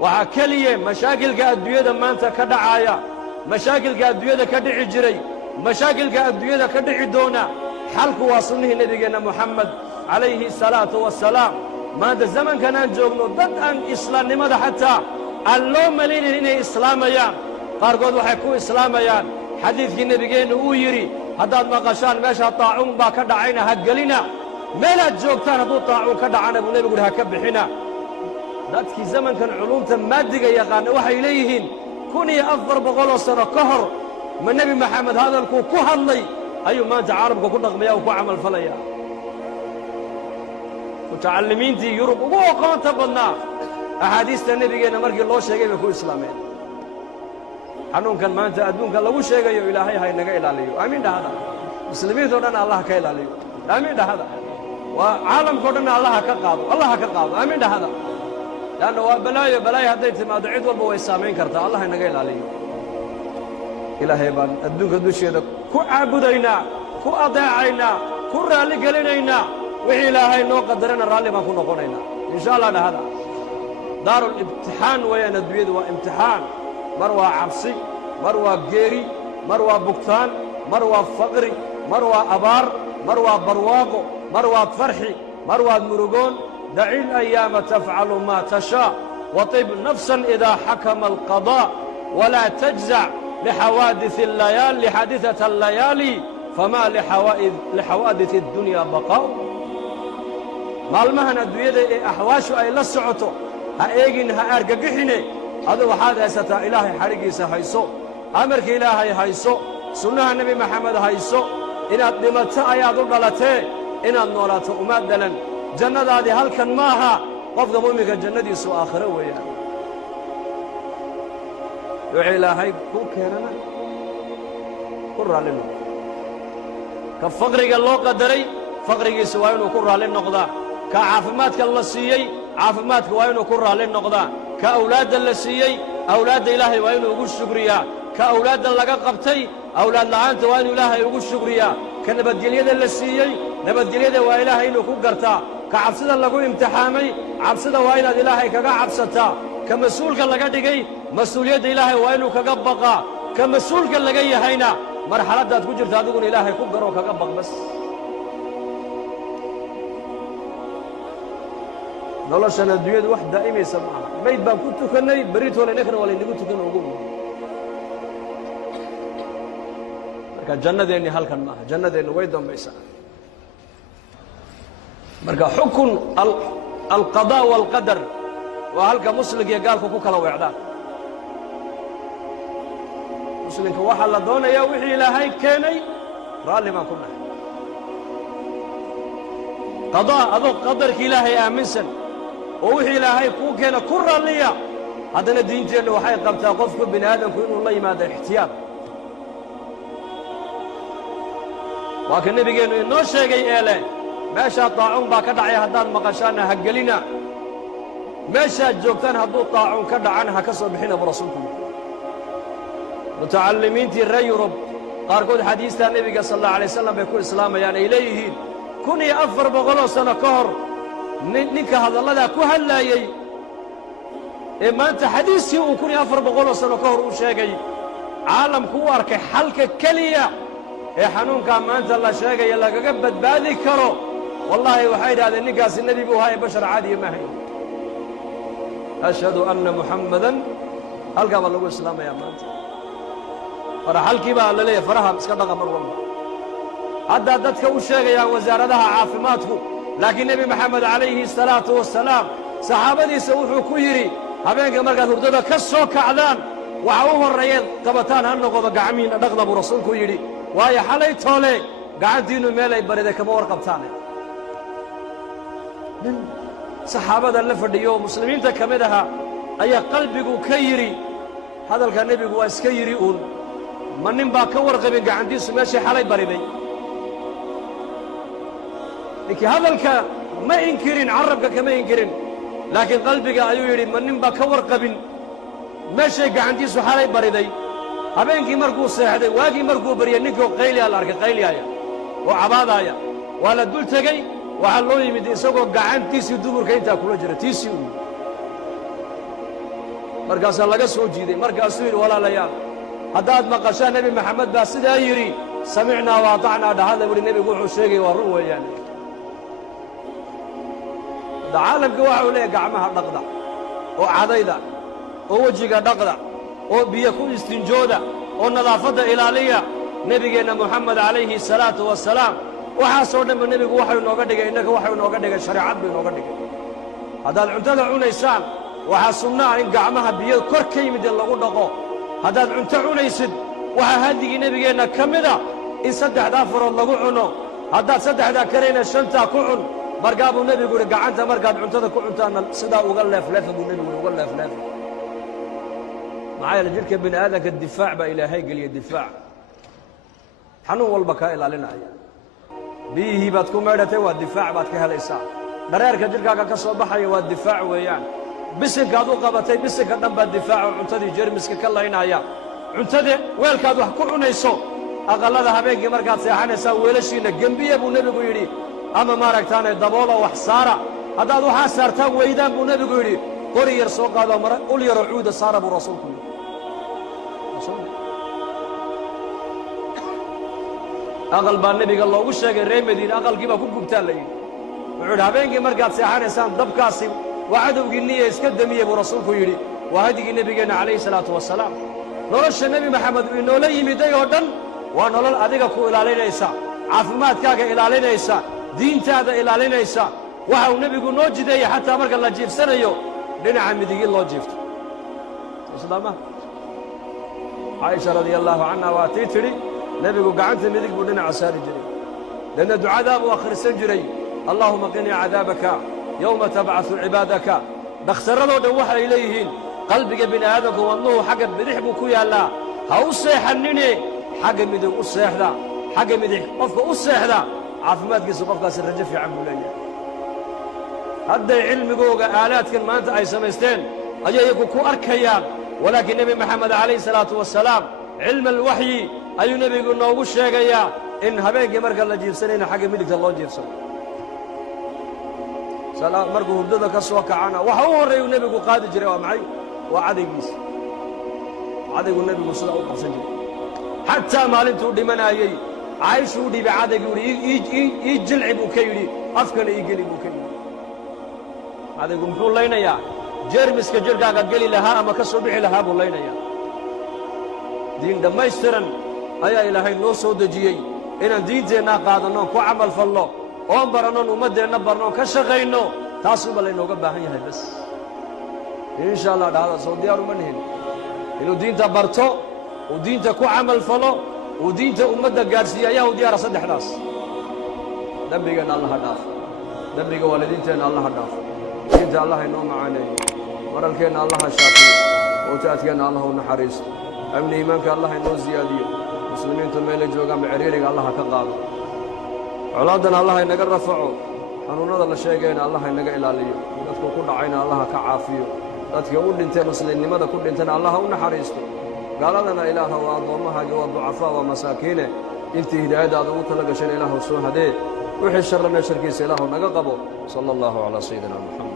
وعكلية مشاكل كأدوية ما أنت كدعايا مشاكل كأدوية كدعي جري مشاكل كأدوية كدعي دونا حلق واصلنه نبينا محمد عليه الصلاة والسلام ما هذا الزمن كان جوجنو ضد أن إسلام لماذا حتى اللهم ملين إنه إسلاميان قارقود وحكوا إسلاميان حديث النبيين ويري هذا ما قشان ماشى طاعون با كدعينا هقلنا ملا جوجتان هذو طاعون كدعنا ابو نبي يقول هكبحنا ذاتك زمن كان علوم مادة يقان وحي إليهن كوني أفضل بقول سنة كهر من نبي محمد هذا الكو كهرلي أيو ما أنت عارف كو نغميا وكو عمل فليا متعلمين تي يوروب وقوة تبنا أحاديث النبي جينا مركي الله شيء بكو إسلامين حنون كان ما أنت أدون كان لو شيء يو إلهي هاي نجا إلى ليو آمين ده هذا مسلمين تودنا الله كإلى ليو آمين ده هذا وعالم كودنا الله كقاضي الله كقاضي آمين ده هذا لأنه بلايا هديت ما دعيت والبو إسلامين كرتا الله نجا إلى ليو إلهي بان أدون كدوش يدا كو عبدينا كو أضيعنا كو رالي قلنا وحي إلهي نو قدرنا الرالي ما كنا قلنا إن شاء الله هذا دار الامتحان وين الدويد وامتحان مروى عبسي مروى جيري مروى بكتان مروى فقري مروى أبار مروى برواقو مروى فرحي مروى مرقون دعي الأيام تفعل ما تشاء وطب نفسا إذا حكم القضاء ولا تجزع لحوادث الليالي لحادثة الليالي فما لحوادث الدنيا بقاء مالمهن الدويد أحواشو أي لسعته هايجن هارجحينه هذا وحاد أستا إلهي حرقيس هايسو أمرك إلهي هايسو سنة النبي محمد هايسو إن أدمت آيات غلطة إن النورات أمدلا جنة هذه هل كان معها قفض مؤمنك الجنة يسوع آخره ويا يوحي إلهي كل كيرنا كرر لنا كفقرك الله قدري فقرك يسوع إنه كرر لنا قضاء كعافماتك الله سيئي عافماتك وينو كرر للنقضاء كأولاد اللسيي أولاد إلهي وينو يقول شكريا كأولاد اللقا قبتي أولاد لعنت وينو إلهي يقول شكريا كنبدل يد اللسيي نبدل يد وإلهي إنو كقرتا كعبسدا لقو امتحامي عبسدا وإلاد إلهي كقا عبستا كمسؤول كاللقا دقي مسؤولية إلهي وينو كقبقا كمسؤول كاللقا يهينا مرحلة دا تكجر تادقون إلهي كقروا كقبق بس noloshana adduunyadu wax daa'imaysa maaha mayd baan ku tukanay beritoole inakana waa laynagu tukan ugu marka jannadeenni halkan maaha jannadeenni way dambaysaa marka xukun alqadaa walqadar waa halka muslimka iyo gaalku ku kala weecdaan muslimka waxaa la doonayaa wixii ilaahay keenay raalli baan ku nahay qadaa adoo qadarka ilaahay aaminsan ووحي إلهي كوكينا كرة ليا هذا ندينتي اللي وحي قبتها قفك بني آدم كوين والله ماذا احتياط وكان النبي قال إنه شيء إليه ما شاء طاعون باكدعي هدان مقاشانا هقلنا ما شاء جوكتان هدو طاعون كدعانها كسر بحين برسولكم متعلمين تي الرأي رب قارقود حديث النبي صلى الله عليه وسلم بيكون إسلام يعني إليه كوني أفر بغلو سنة كهر ninka hadallada ku hadlaayay ee maanta xadiiskii uu 1400 sano ka hor u sheegay caalamku u arkay xalka kaliya ee xanuunka maanta la sheegay lagaga badbaadi karo wallahi waxay yiraahdeen ninkaas nabigu waa bashar caadi ma ahayn ashhadu anna muhammadan halka baa lagu islaamaya maanta faraxalkii baa la leeyahay faraha iska dhaqa mar walba hadda dadka u sheegayaan wasaaradaha caafimaadku لكن النبي محمد عليه الصلاة والسلام صحابتي سوحوا كيري هبينك مرقى هردودا كسو كعدان وعوه الرئيض قبطان هنقو بقعمين نغضب رسول كيري وهي حالي تولي قاعدينو ميلا يبريدة كما ورقبتاني من صحابة اللفرديو مسلمين تكمدها أي قلبك كيري هذا كان النبي هو اسكيري يقول من نبا كورقبين قاعدين سماشي حالي بريدي لكن هذا الكلام ما ينكرين عربك كما ينكرين لكن قلبك أيو يري من نبا كورقبين ماشي عندي سحالي بريدي هبينكي مرقو ساحدي واقي مرقو بريانيكو قيلي على الارك قيلي آيا وعباد آيا ولا دول تغي وحلو يمدي سوقو قاعد تيسي دبر كينتا كل جرى تيسي markaasaa laga soo jiiday markaasuu yidhi walaalayaal haddaad maqashaan nebi maxamed baa sidaa yidhi samicnaa wa atacnaa dhahadla buhi nebigu wuxuu sheegay waa run weeyaan hadda caalamka waxa uu leeyahay gacmaha dhaqda oo cadayda oo wejiga dhaqda oo biyo ku istinjooda oo nadaafadda ilaaliya nebigeenna moxamed calayhi salaatu wasalaam waxaasoo dhanba nebigu waxau inooga dhigay innaga waxau inooga dhigay shareecad buu inooga dhigay haddaad cuntada cunaysaan waxaa sunno ah in gacmaha biyo kor ka yimid in lagu dhaqo haddaad cunto cunaysid waxaa hadigii nebigeenna ka mida in saddexdaa farood lagu cuno haddaad saddexdaa karayna shantaa ku cun markaa buu nebigu yidhi gacanta markaad cuntada ku cuntaanna sidaa uga leefleefa buu nebigu yidhi uga leefleefa maxaa yeele jidhka bini aadamka difaac baa ilaahay geliya difaac xanuun walba kaa ilaalinaya biyihii baad ku maydhatay waa difaac baad ka helaysaa dhareerka jidhkaaga ka soo baxaya waa difaac weeyaan bisinkaad u qabatay bisinka dhan baa difaaco cuntadii jeermiska ka laynaya cuntadii weelkaad wax ku cunayso aqallada habeenkii markaad seexanaysaan weelashiinna gembiya buu nebigu yidhi ama maaragtaane daboola wax saara haddaad waxaa saartaan weydaan buu nebigu yidhi qori yar soo qaado mara ul yaroo cuuda saara buu rasuulku yidhi aqal baa nebiga loogu sheegay reer madiine aqalkii baa ku gubtaa la yidhi wuxuu yidhi habeenkii markaad seexanaysaan dabkaasi waa cadowgiinniya iska demiye buu rasuulku yidhi waa hadigii nebigeenna calayhi salaatu wasalaam nolosha nebi maxamed uu inoola yimiday oo dhan waa nolol adiga ku ilaalinaysa caafimaadkaaga ilaalinaysa diintaada ilaalinaysa waxa uu nebigu noo jideeyey xataa marka la jiifsanayo dhinaca midigii loo jiifto islaama caaisha radia allaahu canha waa tii tidhi nebigu gacanta midig buu dhinaca saari jiray leanna ducadaa buu akhrisan jiray allaahuma qinii cadaabaka yowma tabcasu cibaadaka dhakhtarradoo dhan waxay leeyihiin qalbiga bini aadamku wadnuhu xagga bidix buu ku yaallaa ha u seexannine xagga midig u seexda xagga midig qofka u seexda caafimaadkiisa qofkaasi rajo fiican buu leeyahay hadday cilmigooga aalaadkan maanta ay samaysteen ayay iyagu ku arkayaan walaakiin nebi maxamed calayhi salaatu wasalaam cilma alwaxyi ayuu nebigu noogu sheegayaa in habeenkii marka la jiifsanayna xagga midigta loo jiifsano markuu hurdada ka soo kacana waxa u horreeyuu nebigu qaadi jiray waa maxay waa cadaygiisa cadaygu nebigu sidaa u qabsan jiray xataa maalintuu dhimanaayey caaishuu u dhiibay cadaygu yidhi ii jilci buu ka yidhi afkana ii geli buu ka yidhi cadaygu muxuu laynayaa jeermiska jidhkaaga geli lahaa ama ka soo bixi lahaa buu laynayaa diin dhammaystiran ayaa ilaahay noo soo dejiyey inaan diinteennaa qaadanno ku camal falno oon barannoon ummaddeenna barnoon ka shaqayno taasuunba laynooga baahan yahay bas insha allah dhahda soo diyaar uma nihin inuu diinta barto uu diinta ku camal falo uu diinta ummadda gaadhsiiye ayaa u diyaara saddexdaas dembigeenna allaha dhaafo dembiga waalidiinteenna allaha dhaafo diinta allah inoo macaaneeyo maralkeenna allaha shaafiyo mawtaadkeenna allah u naxariisto amni iimaanka allah inoo siyaadiyo muslimiintu meela joogaanba ciriiriga allaha ka qaado colaaddana allah inaga rafaco xanuunnada la sheegayna allah inaga ilaaliyo dadku ku dhacayna allaha ka caafiyo dadkii u dhintee muslimnimada ku dhintana allaha u naxariisto gaaladana ilaaha waa addoommahaaga waa ducafaa waa masaakiine intii hidaayaddaada ugu tala gasheen ilaahu soo hadee wixii sharrana sharkiisa ilaahu naga qabo sala allahu calaa sayidina muxamed